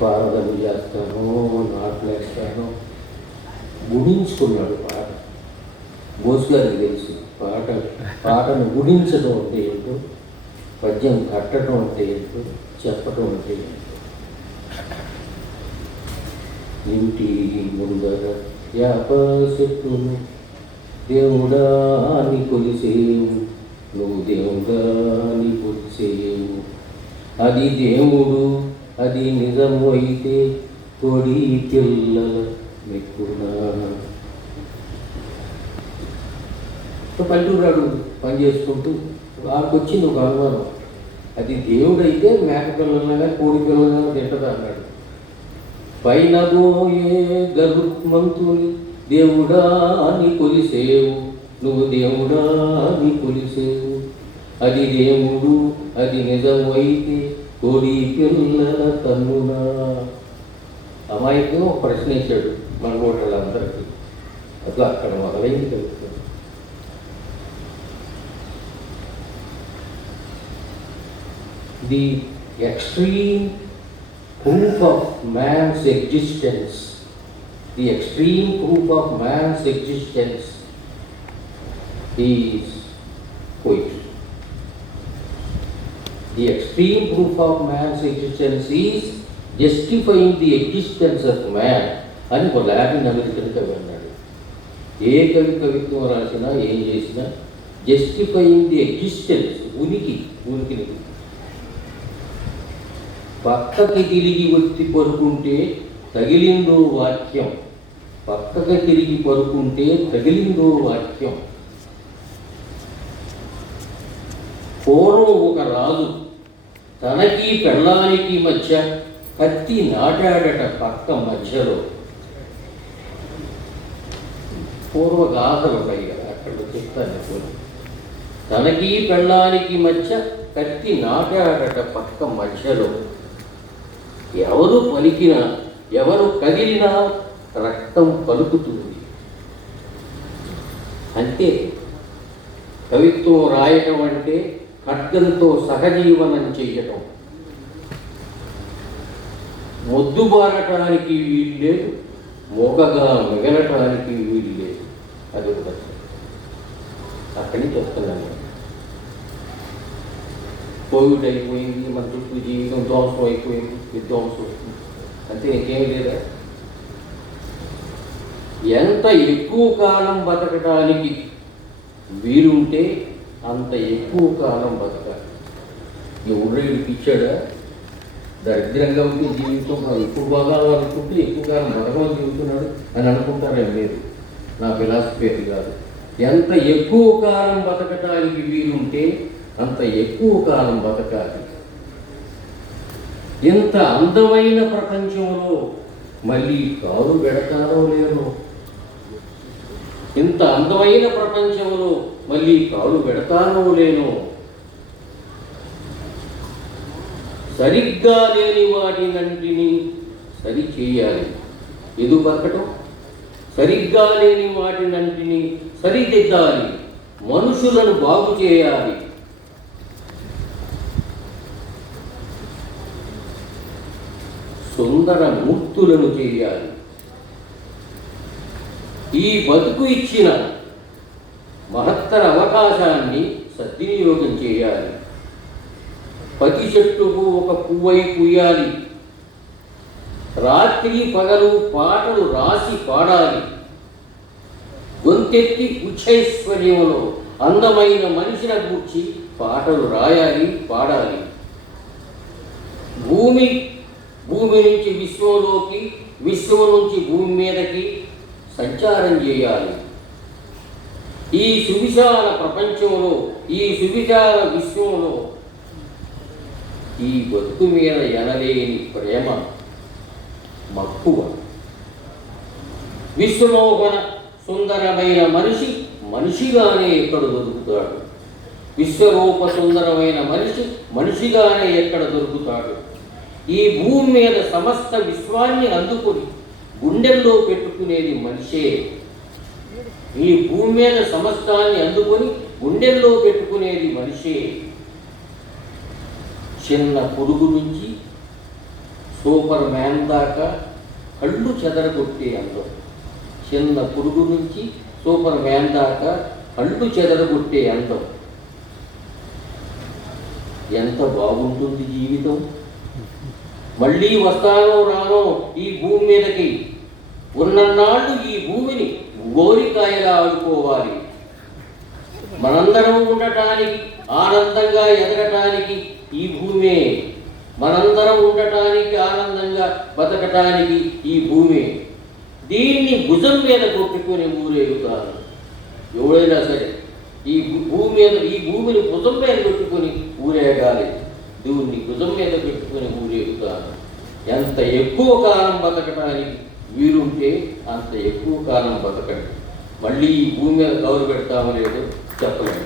పారదలు చేస్తాను, నాట్లేస్తాను. గుడించుకున్నాడు పాట. బోస్ గారికి తెలుసు పాటను గుడించడం అంటే ఏంటో, పద్యం కట్టడం అంటే ఏంటో, చెప్పడం అంటే ఏంటో. ఇంటి ముందర యాప చెట్టును దేవుడా అని కొలిసేవు, నువ్వు దేవుడా అని కొలిసేవు. అది దేవుడు, అది నిజము అయితే కొడి పిల్లల మెక్కునా. పల్లెటూరాడు పని చేసుకుంటూ వాడికొచ్చింది ఒక అనుమానం, అది దేవుడైతే మేక పిల్లలగా కోడి పిల్లలుగా తింటదా అన్నాడు. పైన పోయే గరుత్మంతుని దేవుడా అని కొలిసేవు, నువ్వు దేవుడా అని కొలిసేవు. అది దేవుడు, అది నిజము అయితే కోడి పిల్లల తన్నునా. అమాయకం ఒక ప్రశ్న వేశాడు మన ఓటర్లందరికీ. అది అక్కడ మొదలైంది కలుగుతుంది. The extreme proof of man's existence, the extreme proof of man's existence is poetry. The extreme proof of man's existence is justifying the existence of man అని ఒక లాటిన్ అమెరికన్ కవి అన్నాడు. ఏ కవిత్వం రాసినా ఏం చేసినా జస్టిఫైయింగ్ ది ఎగ్జిస్టెన్స్, ఉనికిని పక్కకి తిరిగి వచ్చి పరుకుంటే తగిలిందో వాక్యం, పక్కకి తిరిగి పరుకుంటే తగిలిందో వాక్యం. పూర్వం ఒక రాజు తనకి పెళ్ళానికి మధ్య కత్తి నాటాడట పక్క మధ్యలో. పూర్వగాథలు పైగా అక్కడ చెప్తాను. తనకి పెళ్ళానికి మధ్య కత్తి నాటాడట పక్క మధ్యలో. ఎవరు పలికినా, ఎవరు కదిలినా రక్తం పలుకుతుంది. అంతే కవిత్వం రాయటం అంటే ఖడ్గంతో సహజీవనం చెయ్యటం. మొద్దుబారటానికి వీలు లేదు, మొగగా మిగలటానికి వీలు లేదు. అది ఒక అక్కడి నుంచి వస్తున్నాను. కోవిడ్ అయిపోయింది, మన చుట్టూ జీవితం ధ్వంసం అయిపోయింది, విధ్వంసం వస్తుంది. అంతే, ఇంకేమీ లేదా? ఎంత ఎక్కువ కాలం బతకటానికి వీలుంటే అంత ఎక్కువ కాలం బతకాలి. ఈ ఉర్రేడికి ఇచ్చాడా? దరిద్రంగా ఉంటే జీవితం ఎక్కువ బాగా అనుకుంటే ఎక్కువ కాలం బతకమని చెబుతున్నాడు అని అనుకుంటారే మీరు. నా ఫిలాసఫీ అది కాదు. ఎంత ఎక్కువ కాలం బతకటానికి వీలుంటే అంత ఎక్కువ కాలం బతకాలి. ఇంత అందమైన ప్రపంచంలో మళ్ళీ కాలు పెడతారో లేదో, ఇంత అందమైన ప్రపంచంలో మళ్ళీ కాలు పెడతానో లేనో. సరిగ్గా లేని వాటినంటిని సరి చేయాలి. ఎదు బతకటం సరిగ్గా లేని వాటినంటిని సరిదిద్దాలి. మనుషులను బాగు చేయాలి. సుందర మూర్తులను చేయాలి. ఈ బతుకు ఇచ్చిన మహత్తర అవకాశాన్ని సద్వినియోగం చేయాలి. ప్రతి చెట్టుకు ఒక పువ్వై పూయాలి. రాత్రి పగలు పాటలు రాసి పాడాలి. గొంతెత్తి ఉచ్చైశ్వర్యంలో అందమైన మనిషిని గూర్చి పాటలు రాయాలి, పాడాలి. భూమి నుంచి విశ్వంలోకి, విశ్వం నుంచి భూమి మీదకి సంచారం చేయాలి. ఈ సువిశాల ప్రపంచంలో, ఈ సువిశాల విశ్వంలో ఈ బతుకు మీద ఎనలేని ప్రేమ, మక్కువ. విశ్వమోహన సుందరమైన మనిషి మనిషిగానే ఎక్కడ దొరుకుతాడు. విశ్వరూప సుందరమైన మనిషి మనిషిగానే ఎక్కడ దొరుకుతాడు. ఈ భూమి మీద సమస్త విశ్వాన్ని అందుకొని గుండెల్లో పెట్టుకునేది మనిషే. ఈ భూమి మీద సమస్తాన్ని అందుకొని గుండెల్లో పెట్టుకునేది మనిషే. చిన్న పురుగు నుంచి సూపర్ మ్యాన్ దాకా కళ్ళు చెదరగొట్టే అందం. చిన్న పురుగు నుంచి సూపర్ మ్యాన్ దాకా కళ్ళు చెదరగొట్టే అందం. ఎంత బాగుంటుంది జీవితం. మళ్ళీ వస్తానో రానో ఈ భూమి మీదకి, ఉన్నన్నాళ్ళు ఈ భూమిని గోరికాయలా ఆడుకోవాలి. మనందరం ఉండటానికి, ఆనందంగా ఎదగటానికి ఈ భూమే. మనందరం ఉండటానికి, ఆనందంగా బతకటానికి ఈ భూమే. దీన్ని భుజం మీద కొట్టుకుని ఊరేగుతాను. ఎవడైనా సరే ఈ భూమిని భుజం మీద పెట్టుకుని ఊరేగాలి. దేవుణ్ణి భుజం మీద పెట్టుకుని ఊరేగుతాను. ఎంత ఎక్కువ కాలం బతకటానికి వీలుంటే అంత ఎక్కువ కాలం బతకండి. మళ్ళీ ఈ భూమి మీద కౌరు పెడతామో లేదో చెప్పలేము.